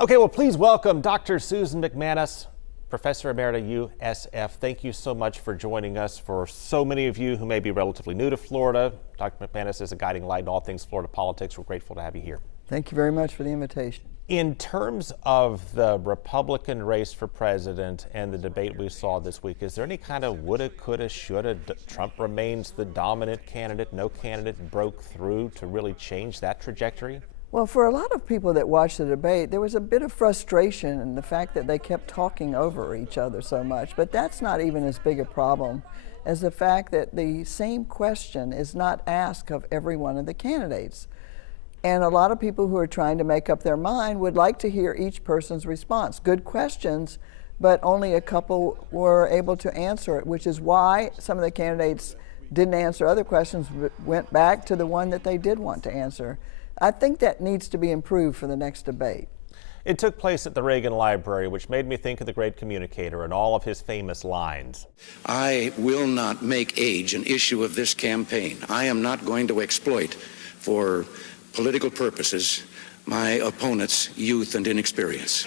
Okay, well, please welcome Dr. Susan MacManus, Professor Emerita, USF. Thank you so much for joining us. For so many of you who may be relatively new to Florida, Dr. MacManus is a guiding light in all things Florida politics. We're grateful to have you here. Thank you very much for the invitation. In terms of the Republican race for president and the debate we saw this week, is there any kind of woulda, coulda, shoulda? Trump remains the dominant candidate. No candidate broke through to really change that trajectory? Well, for a lot of people that watched the debate, there was a bit of frustration in the fact that they kept talking over each other so much. But that's not even as big a problem as the fact that the same question is not asked of every one of the candidates. And a lot of people who are trying to make up their mind would like to hear each person's response. Good questions, but only a couple were able to answer it, which is why some of the candidates didn't answer other questions, but went back to the one that they did want to answer. I think that needs to be improved for the next debate. It took place at the Reagan Library, which made me think of the great communicator and all of his famous lines. I will not make age an issue of this campaign. I am not going to exploit for political purposes my opponent's youth and inexperience.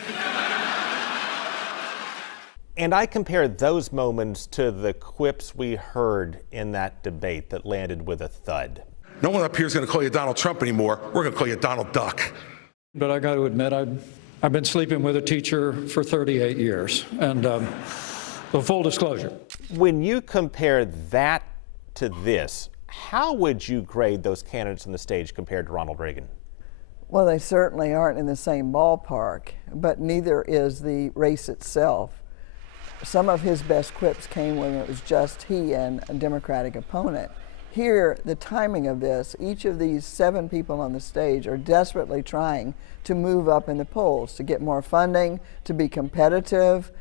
And I compared those moments to the quips we heard in that debate that landed with a thud. No one up here is going to call you Donald Trump anymore. We're going to call you Donald Duck. But I got to admit, I've been sleeping with a teacher for 38 years. And full disclosure. When you compare that to this, how would you grade those candidates on the stage compared to Ronald Reagan? Well, they certainly aren't in the same ballpark, but neither is the race itself. Some of his best quips came when it was just he and a Democratic opponent. Here, the timing of this, each of these 7 people on the stage are desperately trying to move up in the polls, to get more funding, to be competitive,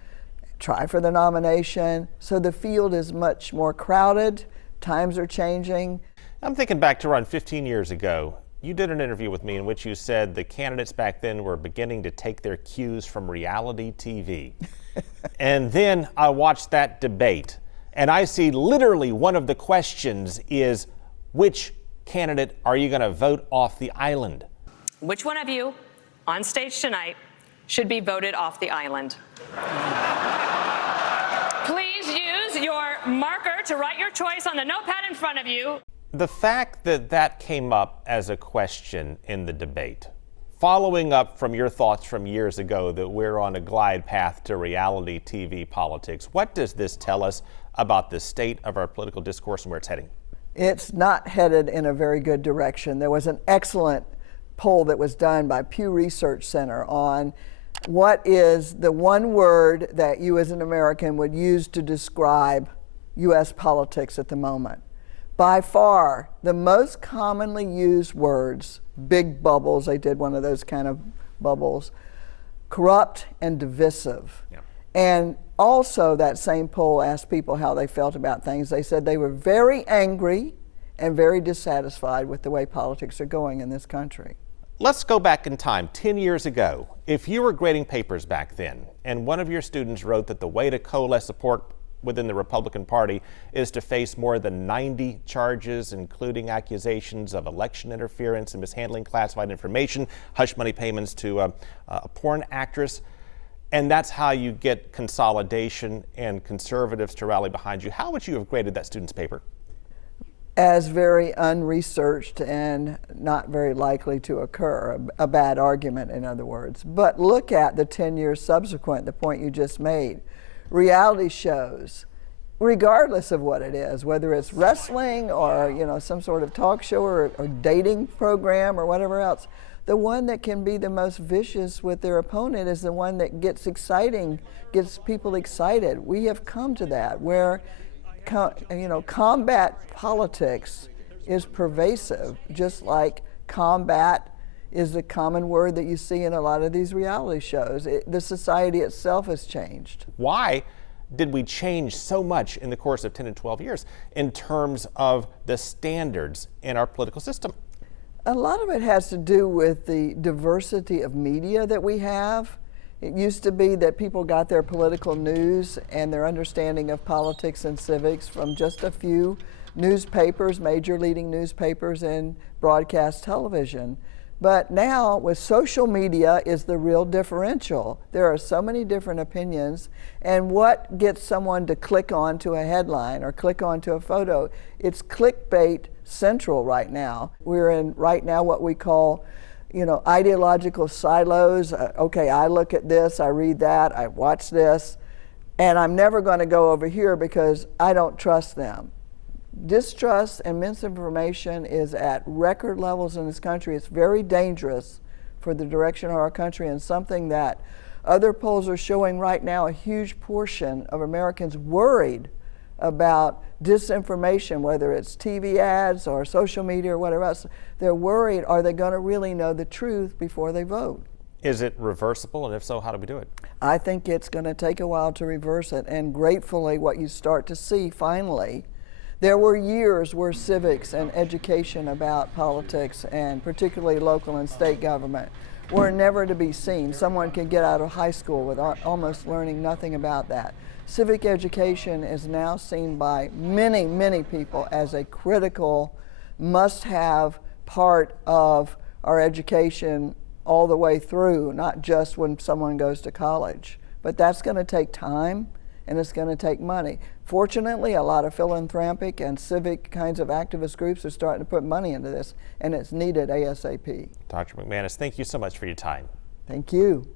try for the nomination. So the field is much more crowded. Times are changing. I'm thinking back to around 15 years ago. You did an interview with me in which you said the candidates back then were beginning to take their cues from reality TV. And then I watched that debate, and I see literally one of the questions is, which candidate are you going to vote off the island? Which one of you on stage tonight should be voted off the island? Please use your marker to write your choice on the notepad in front of you. The fact that that came up as a question in the debate, following up from your thoughts from years ago that we're on a glide path to reality TV politics, what does this tell us about the state of our political discourse and where it's heading? It's not headed in a very good direction. There was an excellent poll that was done by Pew Research Center on what is the one word that you as an American would use to describe U.S. politics at the moment. By far, the most commonly used words, big bubbles, they did one of those kind of bubbles, corrupt and divisive. Yeah. And also that same poll asked people how they felt about things. They said they were very angry and very dissatisfied with the way politics are going in this country. Let's go back in time, 10 years ago. If you were grading papers back then, and one of your students wrote that the way to coalesce support within the Republican Party is to face more than 90 charges, including accusations of election interference and mishandling classified information, hush money payments to a porn actress, and that's how you get consolidation and conservatives to rally behind you. How would you have graded that student's paper? As very unresearched and not very likely to occur, a bad argument, in other words. But look at the 10 years subsequent, the point you just made. Reality shows, regardless of what it is, whether it's wrestling or some sort of talk show or dating program or whatever else, the one that can be the most vicious with their opponent is the one that gets people excited. We have come to that where combat politics is pervasive, just like combat is the common word that you see in a lot of these reality shows. The society itself has changed. Why did we change so much in the course of 10 and 12 years in terms of the standards in our political system? A lot of it has to do with the diversity of media that we have. It used to be that people got their political news and their understanding of politics and civics from just a few newspapers, major leading newspapers and broadcast television. But now with social media is the real differential. There are so many different opinions, and what gets someone to click on to a headline or click on to a photo? It's clickbait central right now. We're in right now what we call, ideological silos. Okay, I look at this, I read that, I watch this, and I'm never going to go over here because I don't trust them. Distrust and misinformation is at record levels in this country. It's very dangerous for the direction of our country, and something that other polls are showing right now. A huge portion of Americans worried about disinformation, whether it's TV ads or social media or whatever else. They're worried, are they going to really know the truth before they vote? Is it reversible, and if so, how do we do it? I think it's going to take a while to reverse it, and gratefully what you start to see finally, there were years where civics and education about politics, and particularly local and state government, were never to be seen. Someone could get out of high school with almost learning nothing about that. Civic education is now seen by many, many people as a critical, must-have part of our education all the way through, not just when someone goes to college. But that's going to take time, and it's going to take money. Fortunately, a lot of philanthropic and civic kinds of activist groups are starting to put money into this, and it's needed ASAP. Dr. MacManus, thank you so much for your time. Thank you.